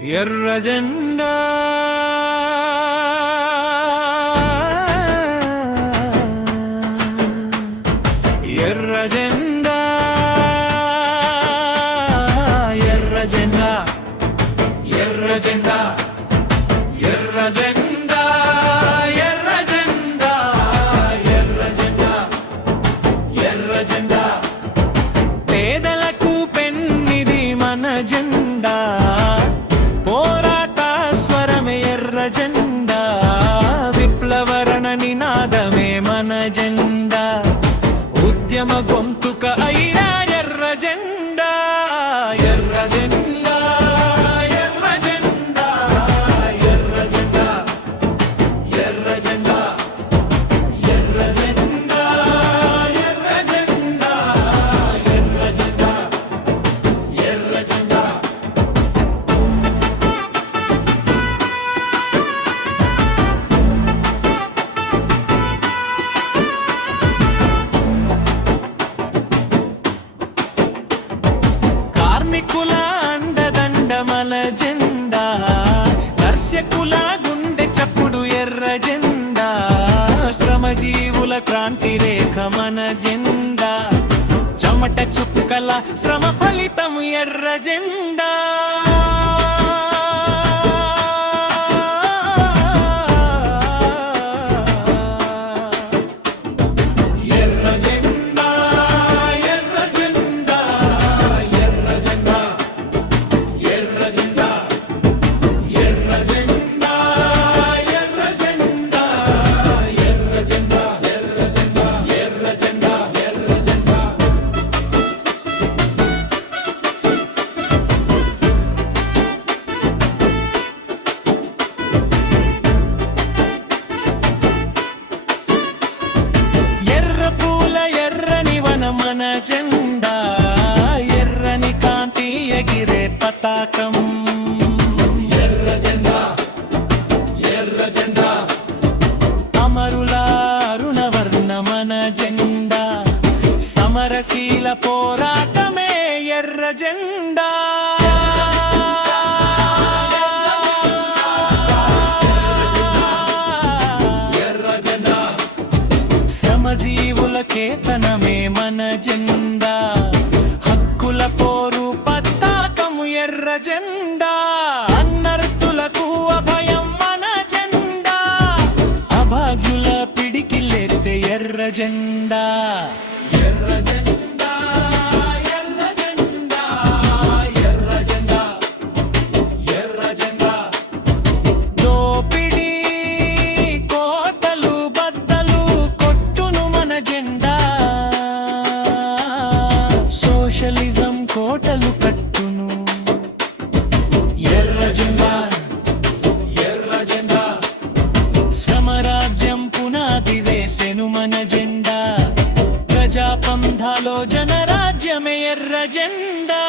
ఎర్ర జెండా ఎర్ర జెండా ఎర్ర జెండా ఎర్ర జెండా ఎర్ర జెండా ఎర్ర జెండా ఎర్ర జెండా ఎర్ర జెండా పేదలకు పెన్నిది మన జెండా పోరాట స్వరమే ఎర్ర జెండా విప్లవరణ నినాదమే మన జెండా ఉద్యమ గొంతుక అయినా ఎర్ర జెండా ఎర్ర జెండా ఎర్ర జెండా ఎర్ర జెండా ఎర్ర జెండా ఎర్ర జెండా ఎర్ర జెండా ఎర్ర జెండా ఎర్ర జెండా కార్మికుల అండదండ మన జెండా దర్శకుల గుండె చప్పుడు ఎర్ర జెండా శ్రమజీవుల క్రాంతి రేఖ మన జెండా చెమట చుక్కల శ్రమ ఫలితం ఎర్ర జెండా ఎర్ర జెండా ఎర్ర జెండా ఎర్ర జెండా ఎర్ర జెండా ఎర్ర జెండా ఎర్ర జెండా ఎర్ర జెండా ఎర్ర జెండా ఎర్ర జెండా ఎర్ర జెండా ఎర్ర పూల ఎర్రని వన మన జెండా ఎర్రని కాంతి ఎగిరే పతాకం ఎర్ర జెండా ఎర్ర జెండా అమరుల అరుణవర్ణ మన జెండా సమరశీల పోరాటమే ఎర్ర జెండా ఎర్ర జెండా శ్రమజీవుల కేతనమే మన జెండా హక్కుల పోరు పతాకము ఎర్ర జెండా అన్నర్తులకు అభయం మన జెండా అభాగ్యుల పిడికిలెత్తే ఎర్ర జెండా ఎర్ర జెండా ఎర్ర జెండా ఎర్ర జెండా ఎర్ర జెండా దోపిడీ కోటలు బద్దలు కొట్టును మన జెండా సోషలిజం కోటలు కట్టును ఎర్ర జెండా ఎర్ర జెండా శ్రమరాజ్యం పునాది వేసెను మన జెండా ప్రజాపంధాలో జనరాజ్యమే ఎర్ర జెండా